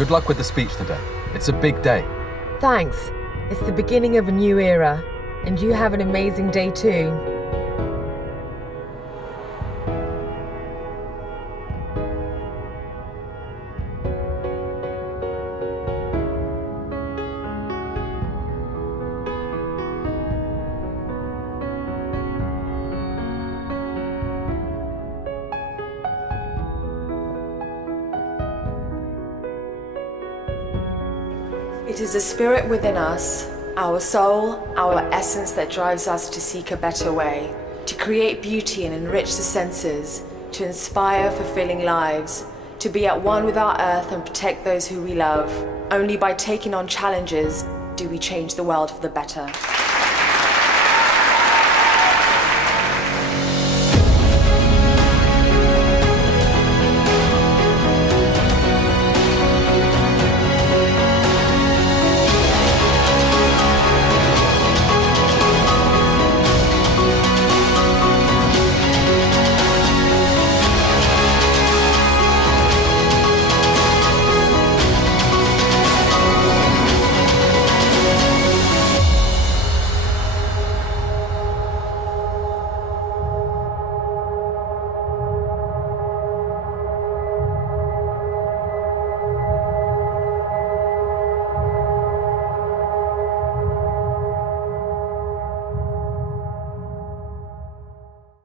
Good luck with the speech today. It's a big day. Thanks. It's the beginning of a new era. And you have an amazing day too. It is the spirit within us, our soul, our essence that drives us to seek a better way, to create beauty and enrich the senses, to inspire fulfilling lives, to be at one with our earth and protect those who we love. Only by taking on challenges do we change the world for the better.